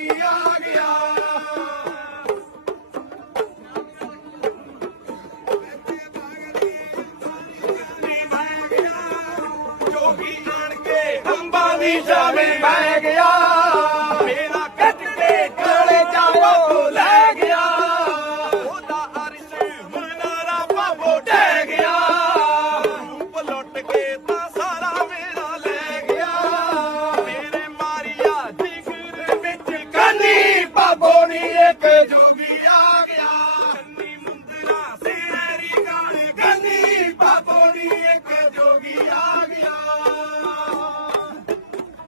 ਵੀ ਆ ਗਿਆ। ਨੀ ਮੈਂ ਗਿਆ ਜੋ ਵੀ ਆਣ ਕੇ ਅੰਬਾਂ ਦੀ ਜਾਵੇ ਮੈਂ ਇੱਕ ਜੋਗੀ ਆ ਗਿਆ। ਕੰਨੀ ਮੁੰਦਰਾ ਸੇਰੀ ਗਾਣੇ ਕੰਨੀ ਪਾਪੋ ਦੀ ਇੱਕ ਜੋਗੀ ਆ